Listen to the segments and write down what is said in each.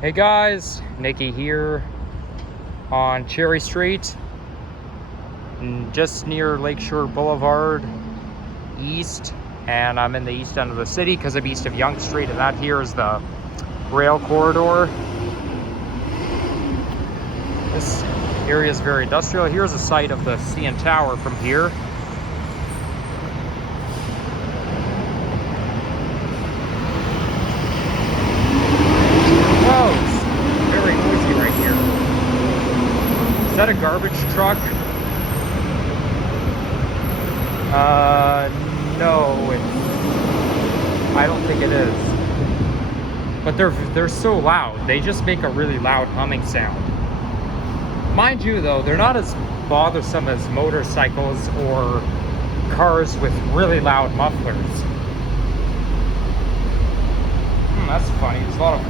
Hey guys, Nikki here on Cherry Street, just near Lakeshore Boulevard East, and I'm in the east end of the city because I'm east of Yonge Street, and that here is the rail corridor. This area is very industrial. Here's a site of the CN Tower from here. Whoa, it's very noisy right here. Is that a garbage truck? No, I don't think it is. But they're so loud. They just make a really loud humming sound. Mind you, though, they're not as bothersome as motorcycles or cars with really loud mufflers. That's funny. There's a lot of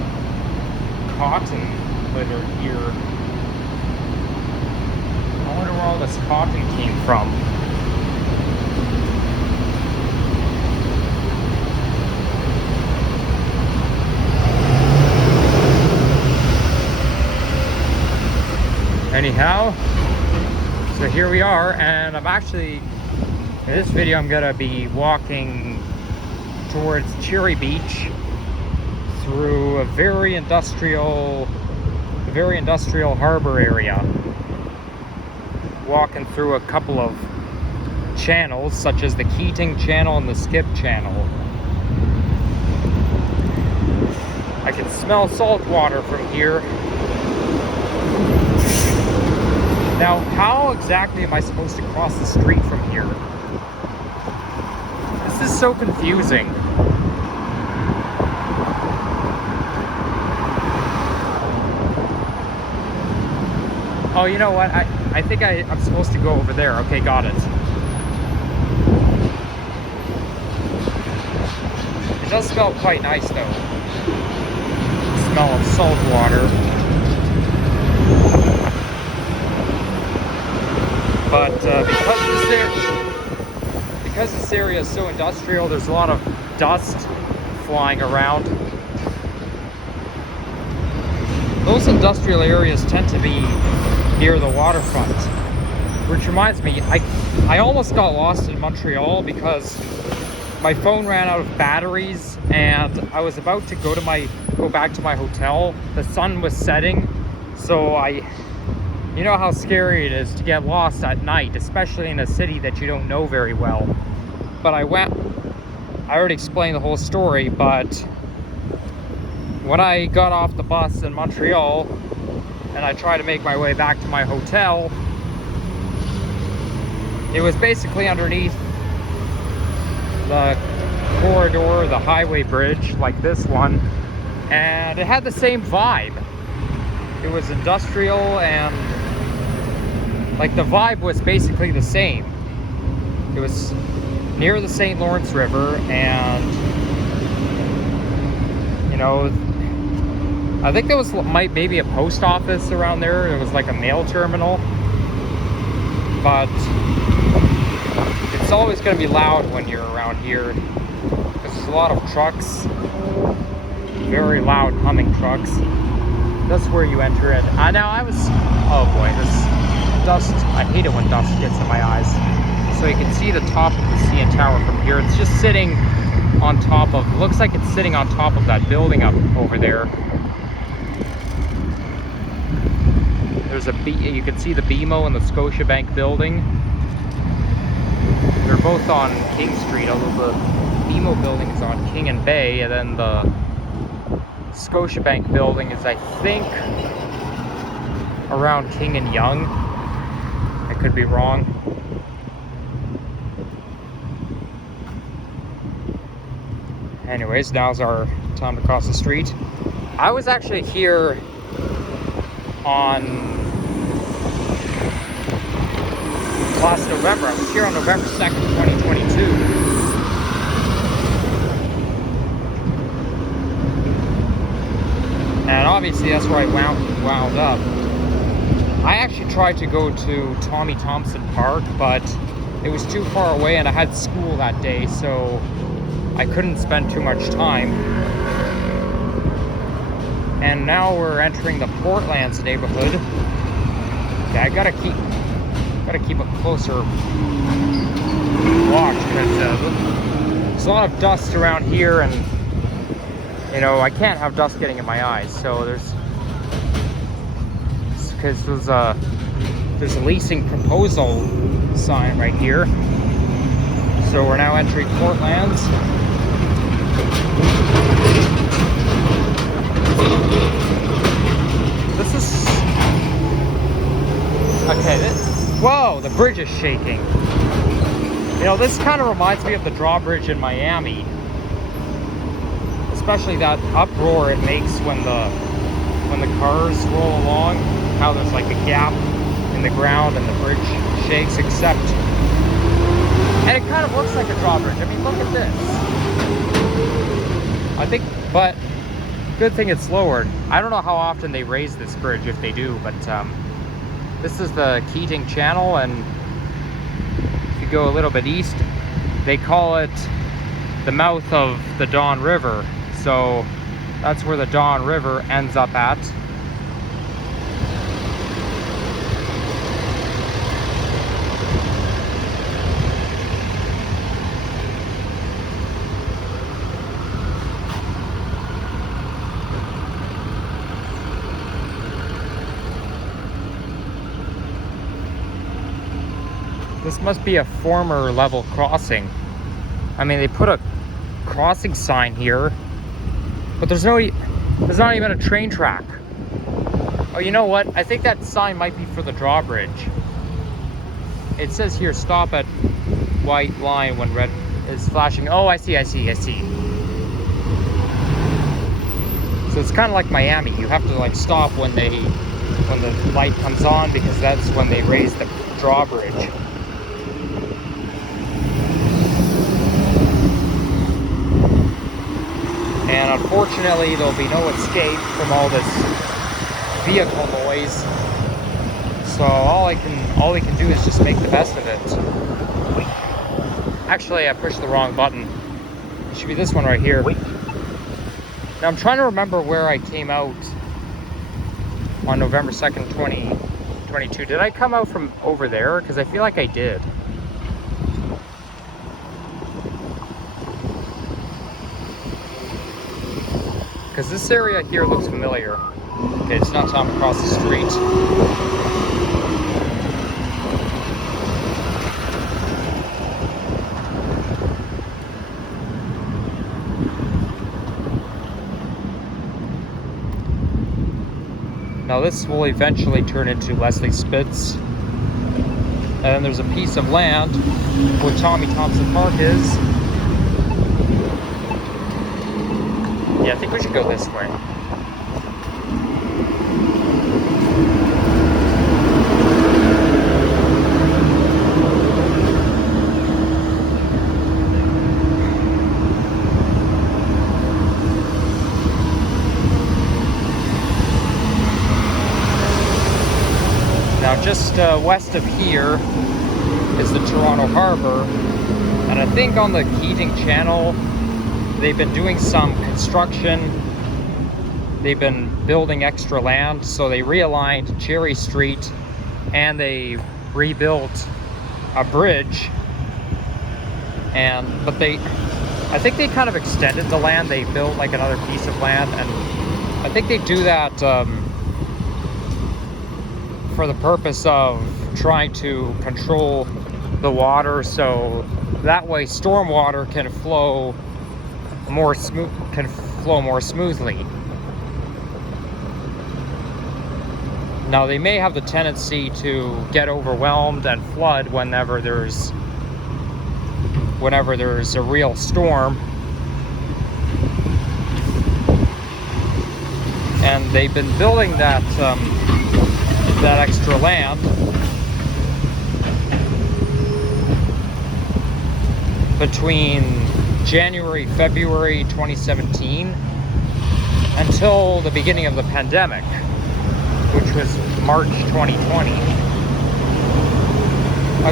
cotton litter here. I wonder where all this cotton came from. Anyhow, so here we are, and I'm actually, in this video, I'm gonna be walking towards Cherry Beach through a very industrial harbor area. Walking through a couple of channels, such as the Keating Channel and the Skip Channel. I can smell salt water from here. Now, how exactly am I supposed to cross the street from here? This is so confusing. Oh, you know what? I think I'm supposed to go over there. Okay, got it. It does smell quite nice, though. The smell of salt water. But because this area is so industrial, there's a lot of dust flying around. Those industrial areas tend to be near the waterfront. Which reminds me, I almost got lost in Montreal because my phone ran out of batteries and I was about to go back to my hotel. The sun was setting, so you know how scary it is to get lost at night, especially in a city that you don't know very well. But I already explained the whole story, but when I got off the bus in Montreal and I tried to make my way back to my hotel, it was basically underneath the corridor, the highway bridge, like this one, and it had the same vibe. It was industrial, and like the vibe was basically the same. It was near the St. Lawrence River, and you know, I think there was maybe a post office around there. It was like a mail terminal, but it's always going to be loud when you're around here because there's a lot of trucks, very loud humming trucks. That's where you enter it. Oh boy, this dust. I hate it when dust gets in my eyes. So you can see the top of the CN Tower from here. It's just sitting on top of, looks like it's sitting on top of that building up over there. You can see the BMO and the Scotiabank building. They're both on King Street, although the BMO building is on King and Bay, and then the Scotiabank building is, I think, around King and Yonge. I could be wrong. Anyways, now's our time to cross the street. I was actually here on last November. I was here on November 2nd, 2022. And obviously that's where I wound up. I actually tried to go to Tommy Thompson Park, but it was too far away and I had school that day, so I couldn't spend too much time. And now we're entering the Portlands neighborhood. Okay, I gotta keep a closer watch because there's a lot of dust around here, and you know I can't have dust getting in my eyes. So there's a leasing proposal sign right here. So we're now entering Portlands. This is okay. Whoa, the bridge is shaking. You know, this kind of reminds me of the drawbridge in Miami, especially that uproar it makes when the cars roll along. How there's like a gap in the ground and the bridge shakes, except, and it kind of looks like a drawbridge. I mean, look at this. I think, but good thing it's lowered. I don't know how often they raise this bridge, if they do, but this is the Keating Channel, and if you go a little bit east, they call it the mouth of the Don River. So that's where the Don River ends up at. This must be a former level crossing. I mean, they put a crossing sign here, but there's not even a train track. Oh, you know what? I think that sign might be for the drawbridge. It says here, stop at white line when red is flashing. Oh, I see. So it's kind of like Miami. You have to like stop when the light comes on, because that's when they raise the drawbridge. And unfortunately, there'll be no escape from all this vehicle noise. So all we can do is just make the best of it. Actually, I pushed the wrong button. It should be this one right here. Now I'm trying to remember where I came out on November 2nd, 2022. Did I come out from over there? Because I feel like I did. Because this area here looks familiar. Okay, it's not time to cross the street. Now this will eventually turn into Leslie Spitz. And then there's a piece of land where Tommy Thompson Park is. Yeah, I think we should go this way. Now just west of here is the Toronto Harbor, and I think on the Keating Channel they've been doing some construction. They've been building extra land, so they realigned Cherry Street and they rebuilt a bridge. But I think they kind of extended the land. They built like another piece of land, and I think they do that for the purpose of trying to control the water, so that way stormwater can flow more smoothly. Now they may have the tendency to get overwhelmed and flood whenever there's a real storm. And they've been building that extra land between January, February 2017 until the beginning of the pandemic, which was March 2020.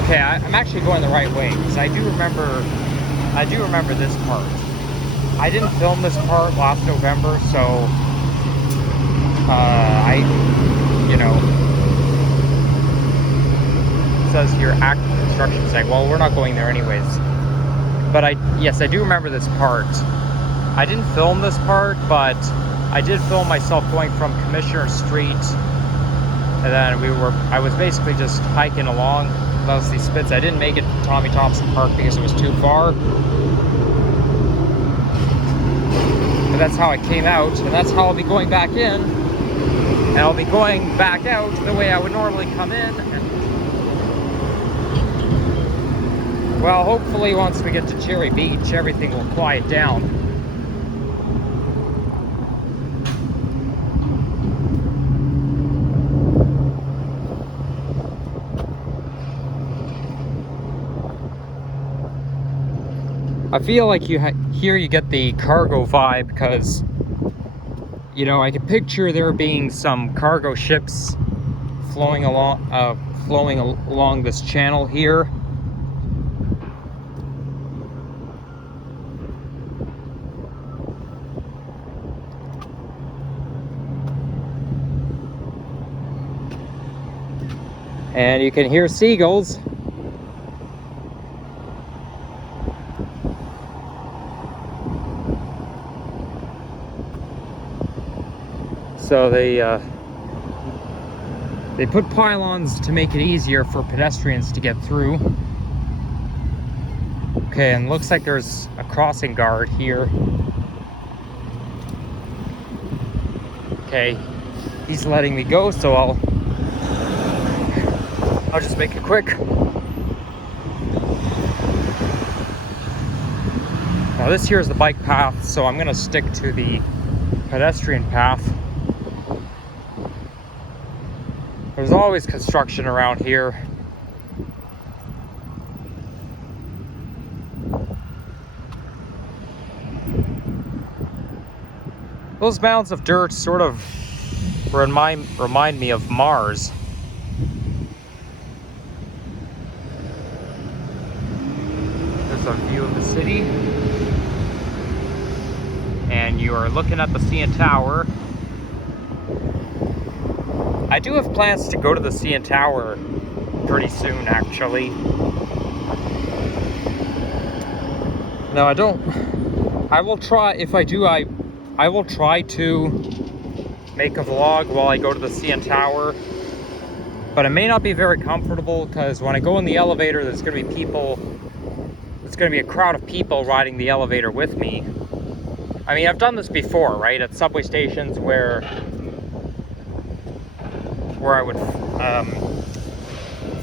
Okay, I'm actually going the right way, because I do remember this part. I didn't film this part last November, so You know, it says here active construction site. Well, we're not going there anyways. But yes, I do remember this part. I didn't film this part, but I did film myself going from Commissioner Street, and then I was basically just hiking along Leslie Spitz. I didn't make it to Tommy Thompson Park because it was too far. But that's how I came out, and that's how I'll be going back in. And I'll be going back out the way I would normally come in. Well, hopefully once we get to Cherry Beach, everything will quiet down. I feel like here you get the cargo vibe because, you know, I can picture there being some cargo ships flowing along this channel here. And you can hear seagulls. So they put pylons to make it easier for pedestrians to get through. Okay, and looks like there's a crossing guard here. Okay, he's letting me go, so I'll just make it quick. Now this here is the bike path, so I'm gonna stick to the pedestrian path. There's always construction around here. Those mounds of dirt sort of remind me of Mars. There's a view of the city. And you are looking at the CN Tower. I do have plans to go to the CN Tower pretty soon, actually. No, I don't. I will try, if I do, I will try to make a vlog while I go to the CN Tower. But it may not be very comfortable because when I go in the elevator, there's going to be people, there's going to be a crowd of people riding the elevator with me. I mean, I've done this before, right? At subway stations where I would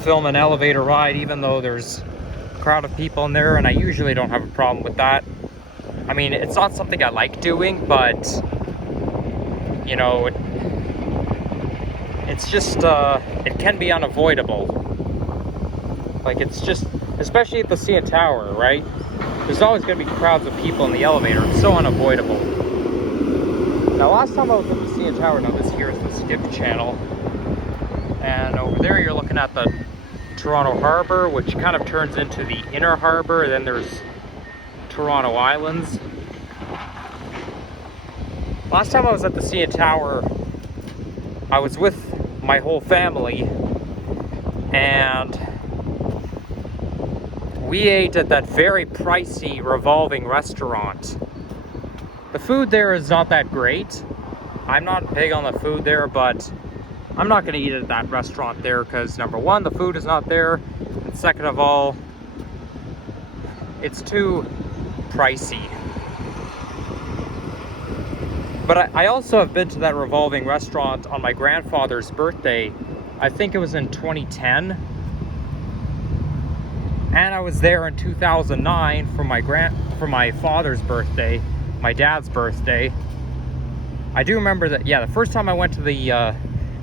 film an elevator ride, even though there's a crowd of people in there, and I usually don't have a problem with that. I mean, it's not something I like doing, but you know, it's just it can be unavoidable. Like, it's just, especially at the CN Tower, right? There's always going to be crowds of people in the elevator. It's so unavoidable. Now, last time I was at the CN Tower, now this here is the Skip Channel. And over there you're looking at the Toronto Harbor, which kind of turns into the inner harbor. Then there's Toronto Islands. Last time I was at the CN Tower, I was with my whole family, and we ate at that very pricey revolving restaurant. The food there is not that great. I'm not big on the food there, but I'm not going to eat at that restaurant there because, number one, the food is not there, and second of all, it's too pricey. But I also have been to that revolving restaurant on my grandfather's birthday. I think it was in 2010. And I was there in 2009 for my father's birthday, my dad's birthday. I do remember that, yeah, the first time I went to the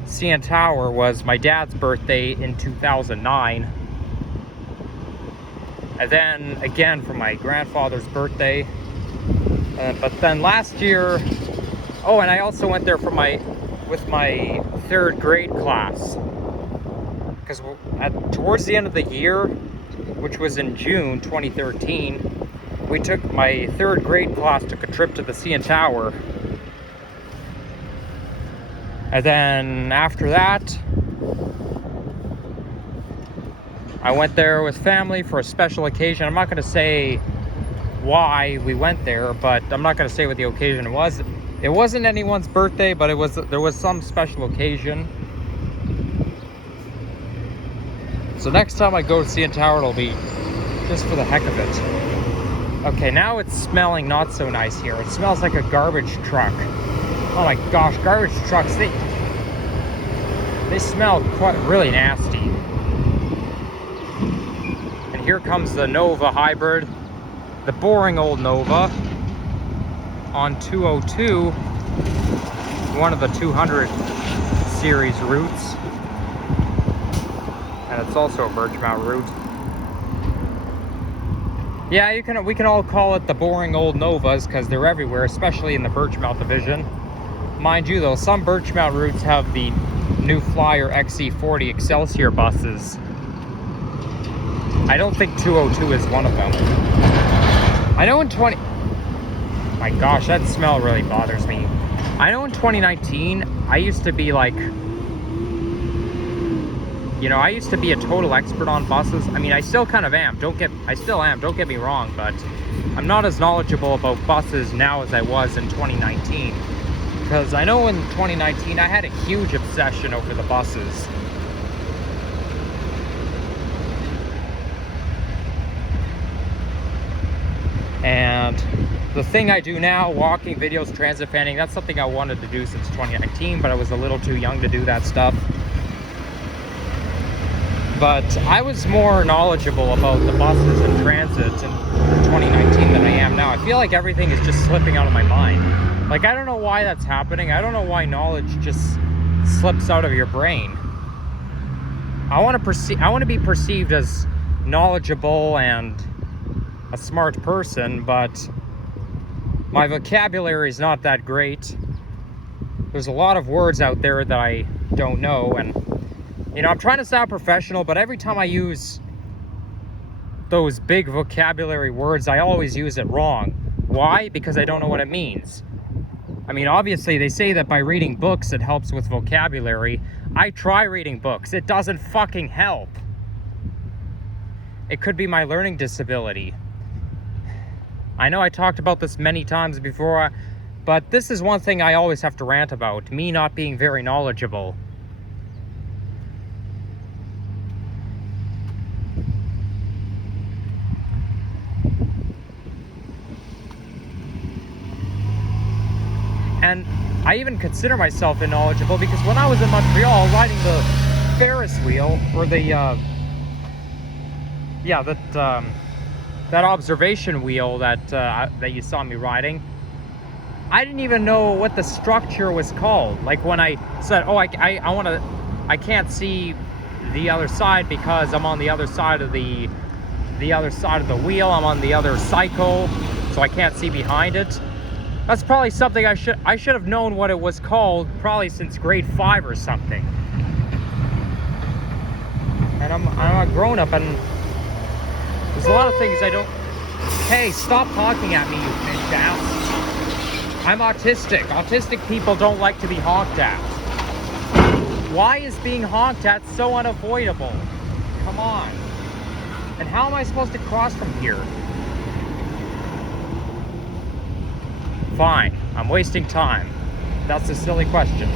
CN Tower was my dad's birthday in 2009. And then again for my grandfather's birthday. But then last year, oh, and I also went there for with my third grade class. Because towards the end of the year, which was in June 2013, my third grade class took a trip to the CN Tower. And then after that, I went there with family for a special occasion. I'm not going to say why we went there, but I'm not going to say what the occasion was. It wasn't anyone's birthday, but there was some special occasion. So next time I go to CN Tower, it'll be just for the heck of it. Okay, now it's smelling not so nice here. It smells like a garbage truck. Oh my gosh, garbage trucks, they smell really nasty. And here comes the Nova Hybrid, the boring old Nova on 202, one of the 200 series routes. And it's also a Birchmount route. Yeah, we can all call it the boring old Novas because they're everywhere, especially in the Birchmount division. Mind you though, some Birchmount routes have the New Flyer XC40 Excelsior buses. I don't think 202 is one of them. I know in my gosh, that smell really bothers me. I know in 2019, I used to be like, I used to be a total expert on buses. I mean, I still kind of am. Don't get me wrong, but I'm not as knowledgeable about buses now as I was in 2019. Because I know in 2019, I had a huge obsession over the buses. And the thing I do now, walking, videos, transit fanning, that's something I wanted to do since 2019, but I was a little too young to do that stuff. But I was more knowledgeable about the buses and transit in 2019 than I am now. I feel like everything is just slipping out of my mind. Like, I don't know why that's happening. I don't know why knowledge just slips out of your brain. I want to be perceived as knowledgeable and a smart person, but my vocabulary is not that great. There's a lot of words out there that I don't know, and I'm trying to sound professional, but every time I use those big vocabulary words, I always use it wrong. Why? Because I don't know what it means. I mean, obviously, they say that by reading books, it helps with vocabulary. I try reading books. It doesn't fucking help. It could be my learning disability. I know I talked about this many times before, but this is one thing I always have to rant about, me not being very knowledgeable. And I even consider myself knowledgeable because when I was in Montreal riding the Ferris wheel, or that observation wheel that you saw me riding, I didn't even know what the structure was called. Like when I said, oh, I can't see the other side because I'm on the other side of the wheel, I'm on the other cycle, so I can't see behind it. That's probably something I should have known what it was called probably since grade 5 or something. And I'm a grown-up, and there's a lot of things I don't... Hey, stop talking at me, you bitch ass. I'm autistic. Autistic people don't like to be honked at. Why is being honked at so unavoidable? Come on. And how am I supposed to cross from here? Fine, I'm wasting time. That's a silly question.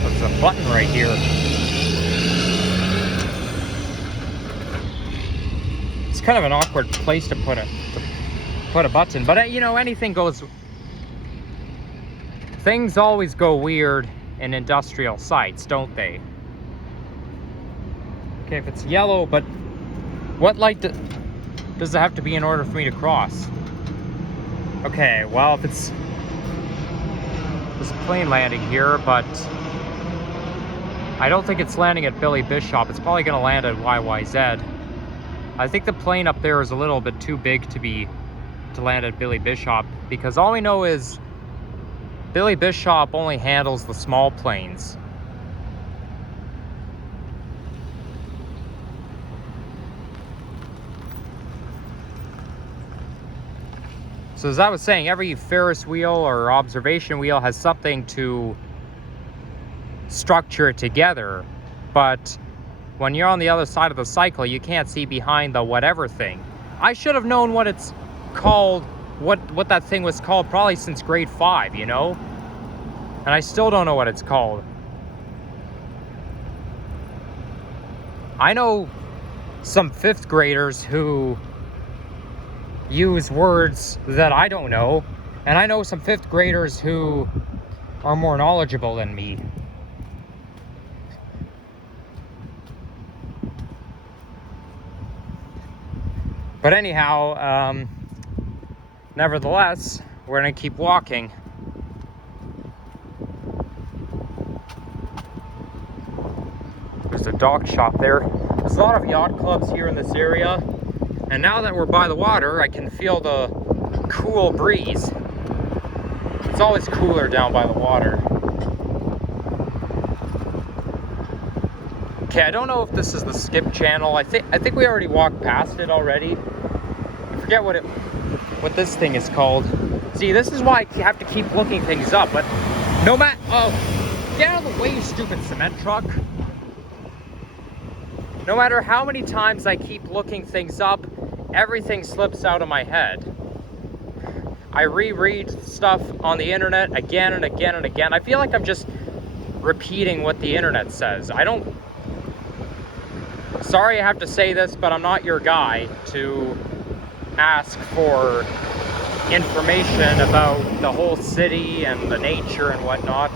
There's a button right here. It's kind of an awkward place to put a button, but things always go weird in industrial sites, don't they? Okay, if it's yellow, but what light does it have to be in order for me to cross? Okay, well, there's a plane landing here, but I don't think it's landing at Billy Bishop. It's probably going to land at YYZ. I think the plane up there is a little bit too big to land at Billy Bishop, because all we know is Billy Bishop only handles the small planes. So as I was saying, every Ferris wheel or observation wheel has something to structure together. But when you're on the other side of the cycle, you can't see behind the whatever thing. I should have known what it's called, what that thing was called probably since grade 5, you know? And I still don't know what it's called. I know some 5th graders who use words that I don't know, and I know some 5th graders who are more knowledgeable than me. But anyhow, nevertheless, we're gonna keep walking. There's a dog shop there. There's a lot of yacht clubs here in this area. And now that we're by the water, I can feel the cool breeze. It's always cooler down by the water. Okay, I don't know if this is the skip channel. I think we already walked past it already. I forget what this thing is called. See, this is why I have to keep looking things up, but no matter... Oh, get out of the way, you stupid cement truck. No matter how many times I keep looking things up, everything slips out of my head. I reread stuff on the internet again and again and again. I feel like I'm just repeating what the internet says. Sorry I have to say this, but I'm not your guy to ask for information about the whole city and the nature and whatnot.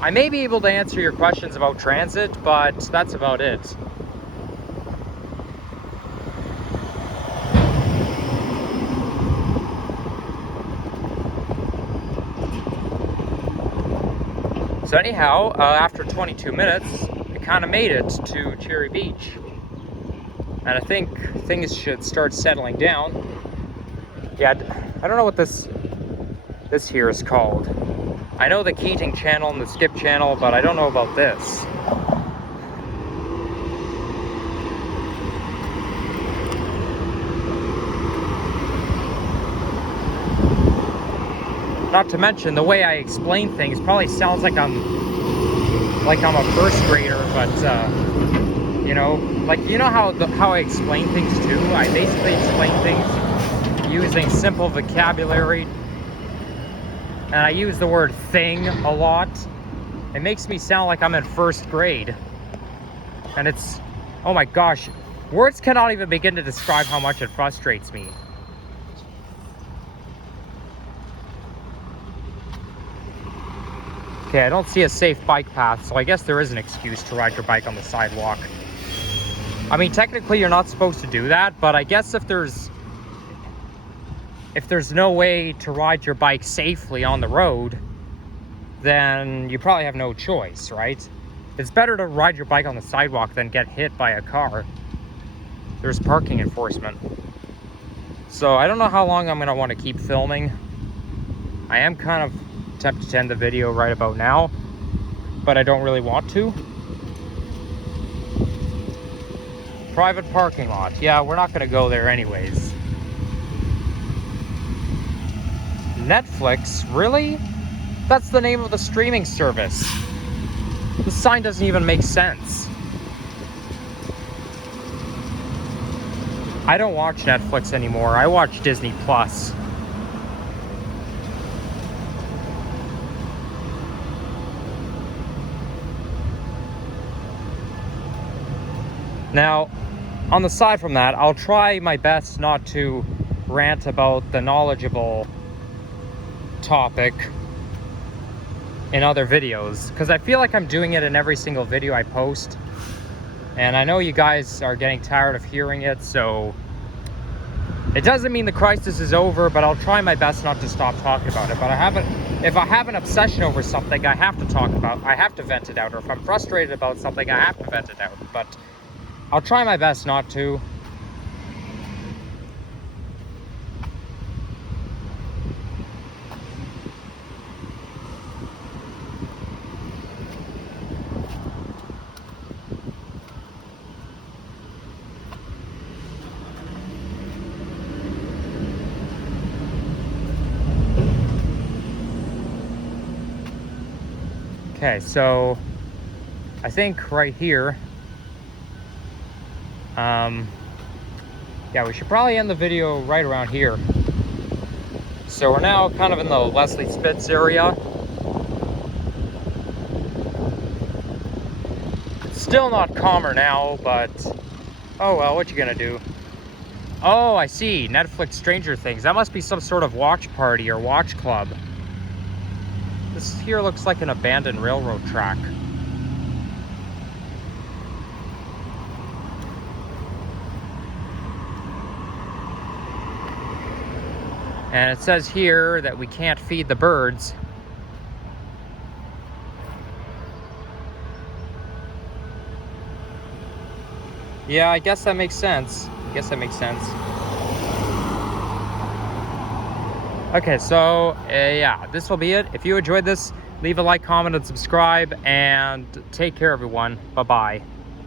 I may be able to answer your questions about transit, but that's about it. So anyhow, after 22 minutes, we kind of made it to Cherry Beach. And I think things should start settling down. Yeah, I don't know what this here is called. I know the Keating channel and the Skip channel, but I don't know about this. Not to mention, the way I explain things probably sounds like I'm a first grader, but you know, how I explain things too. I basically explain things using simple vocabulary, and I use the word thing a lot. It makes me sound like I'm in first grade, and it's, oh my gosh, words cannot even begin to describe how much it frustrates me. Okay, I don't see a safe bike path, so I guess there is an excuse to ride your bike on the sidewalk. I mean, technically you're not supposed to do that, but I guess if there's no way to ride your bike safely on the road, then you probably have no choice, right? It's better to ride your bike on the sidewalk than get hit by a car. There's parking enforcement. So I don't know how long I'm gonna want to keep filming. I am kind of tempted to end the video right about now, but I don't really want to. Private parking lot. Yeah, we're not gonna go there anyways. Netflix? Really? That's the name of the streaming service. The sign doesn't even make sense. I don't watch Netflix anymore. I watch Disney Plus. Now, on the side from that, I'll try my best not to rant about the knowledgeable topic in other videos, because I feel like I'm doing it in every single video I post, and I know you guys are getting tired of hearing it, so it doesn't mean the crisis is over, but I'll try my best not to stop talking about it. But if I have an obsession over something, I have to talk about, I have to vent it out, or if I'm frustrated about something, I have to vent it out, but I'll try my best not to. Okay, so I think right here. Yeah, we should probably end the video right around here. So we're now kind of in the Leslie Spitz area. It's still not calmer now, but oh well, what you gonna do? Oh, I see. Netflix Stranger Things. That must be some sort of watch party or watch club. This here looks like an abandoned railroad track. And it says here that we can't feed the birds. Yeah, I guess that makes sense. Okay, so yeah, this will be it. If you enjoyed this, leave a like, comment, and subscribe, and take care, everyone. Bye-bye.